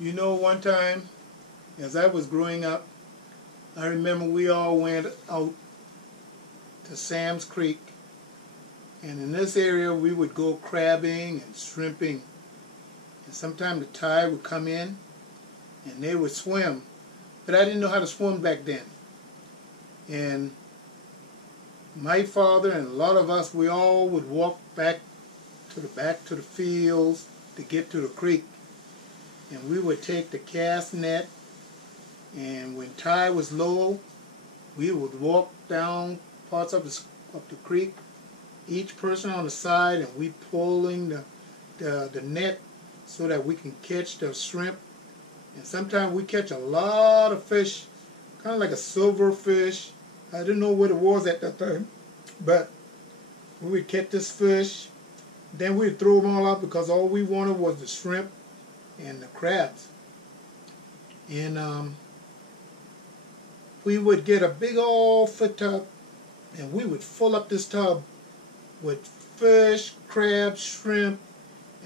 You know, one time, as I was growing up, I remember we all went out to Sam's Creek, and in this area we would go crabbing and shrimping. And sometimes the tide would come in, and they would swim. But I didn't know how to swim back then. And my father and a lot of us, we all would walk back to the fields to get to the creek. And we would take the cast net, and when tide was low, we would walk down parts of the creek, each person on the side, and we pulling the net so that we can catch the shrimp. And sometimes we catch a lot of fish, kind of like a silver fish. I didn't know what it was at that time, but we would catch this fish, then we'd throw them all out because all we wanted was the shrimp and the crabs. And we would get a big old foot tub, and we would fill up this tub with fish, crabs, shrimp,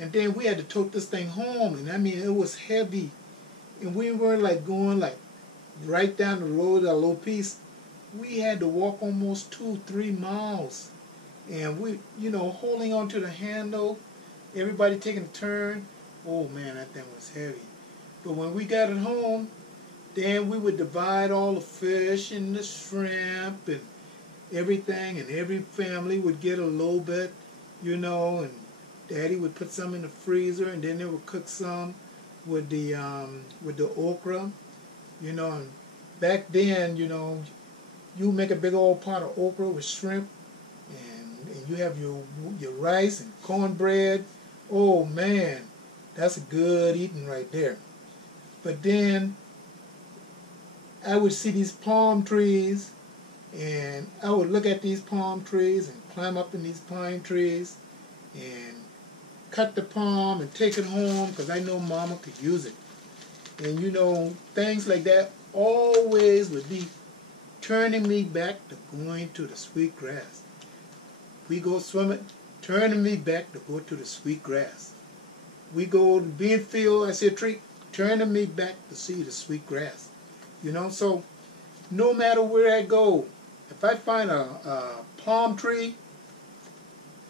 and then we had to tote this thing home. And I mean, it was heavy, and we were like going like right down the road a little piece. We had to walk almost 2-3 miles, and we, you know, holding on to the handle, everybody taking a turn. Oh man, that thing was heavy. But when we got it home, then we would divide all the fish and the shrimp and everything, and every family would get a little bit, you know, and Daddy would put some in the freezer, and then they would cook some with the okra, you know. And back then, you know, you make a big old pot of okra with shrimp, and you have your rice and cornbread. Oh man, that's good eating right there. But then I would see these palm trees, and I would look at these palm trees and climb up in these pine trees and cut the palm and take it home because I know Mama could use it. And you know, things like that always would be turning me back to going to the Sweetgrass. We go swimming, turning me back to go to the Sweetgrass. We go to Beanfield, I see a tree, turning me back to see the Sweetgrass. You know, so no matter where I go, if I find a palm tree,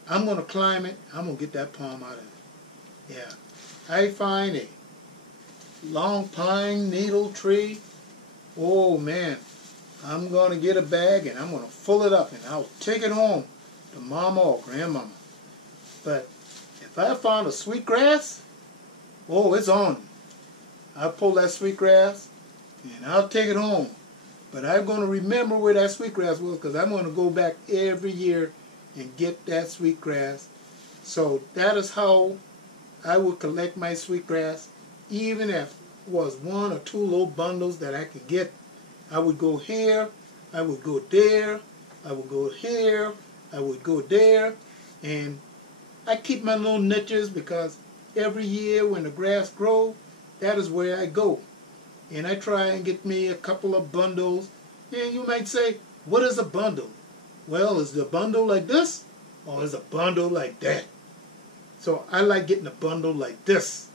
I'm going to climb it. I'm going to get that palm out of it. Yeah. I find a long pine needle tree. Oh, man. I'm going to get a bag, and I'm going to fill it up, and I'll take it home to Mama or Grandmama. But if I found a sweetgrass, oh, it's on. I'll pull that sweetgrass, and I'll take it home. But I'm going to remember where that sweetgrass was, because I'm going to go back every year and get that sweetgrass. So that is how I would collect my sweetgrass. Even if it was 1 or 2 little bundles that I could get, I would go here, I would go there, I would go here, I would go there. And I keep my little niches because every year when the grass grows, that is where I go. And I try and get me a couple of bundles. And you might say, what is a bundle? Well, is the bundle like this, or is a bundle like that? So I like getting a bundle like this.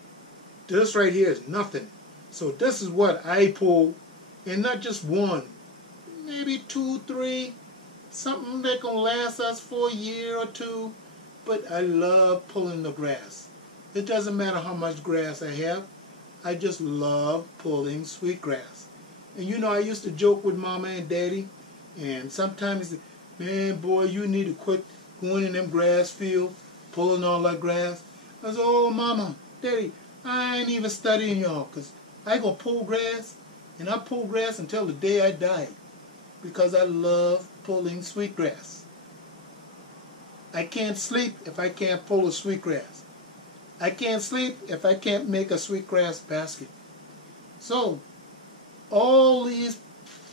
This right here is nothing. So this is what I pull, and not just one, maybe 2, 3, something that can last us for a year or 2. But I love pulling the grass. It doesn't matter how much grass I have. I just love pulling sweetgrass. And you know, I used to joke with Mama and Daddy, and sometimes they say, man, boy, you need to quit going in them grass fields, pulling all that grass. I said, oh, Mama, Daddy, I ain't even studying y'all, because I go pull grass, and I pull grass until the day I die, because I love pulling sweetgrass. I can't sleep if I can't pull a sweetgrass. I can't sleep if I can't make a sweetgrass basket. So, all these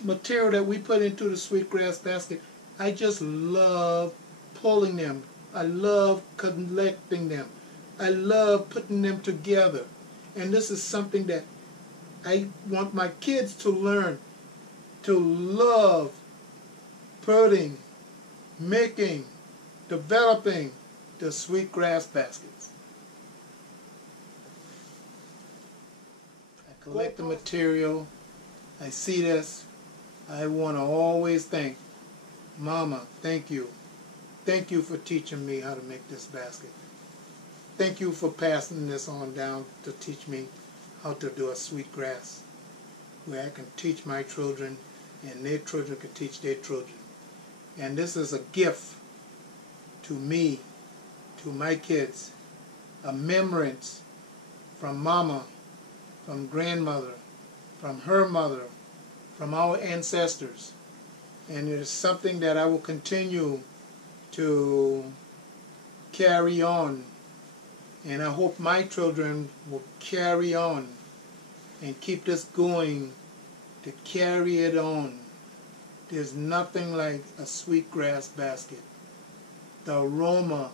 material that we put into the sweetgrass basket, I just love pulling them. I love collecting them. I love putting them together. And this is something that I want my kids to learn, to love putting, making, developing the sweetgrass baskets. collect the material, I see this, I want to always thank Mama, thank you. Thank you for teaching me how to make this basket. Thank you for passing this on down to teach me how to do a sweetgrass, where I can teach my children and their children can teach their children. And this is a gift to me, to my kids, a membrance from Mama, from grandmother, from her mother, from our ancestors. And it is something that I will continue to carry on. And I hope my children will carry on and keep this going, to carry it on. There's nothing like a sweetgrass basket. The aroma,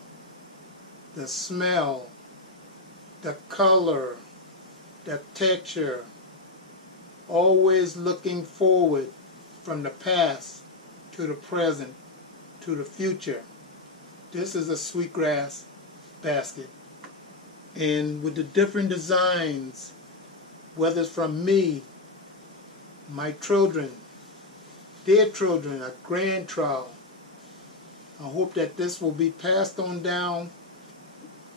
the smell, the color, the texture, always looking forward from the past to the present to the future. This is a sweetgrass basket. And with the different designs, whether it's from me, my children, their children, a grandchild, I hope that this will be passed on down,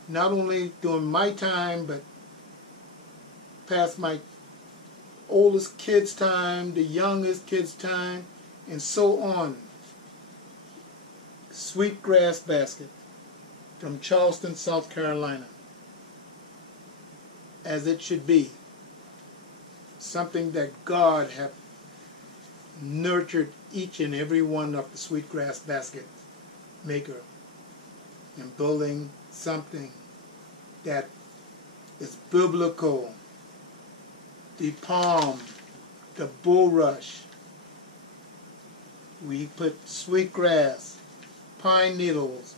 not only during my time, but past my oldest kid's time, the youngest kid's time, and so on. Sweetgrass basket from Charleston, South Carolina. As it should be. Something that God have nurtured each and every one of the sweetgrass basket maker in building something that is biblical. The palm, the bulrush. We put sweetgrass, pine needles.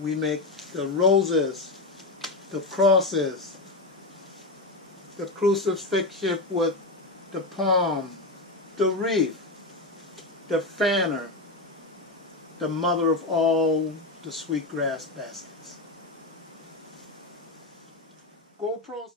We make the roses, the crosses, the crucifixion with the palm, the wreath, the fanner, the mother of all the sweetgrass baskets. GoPro.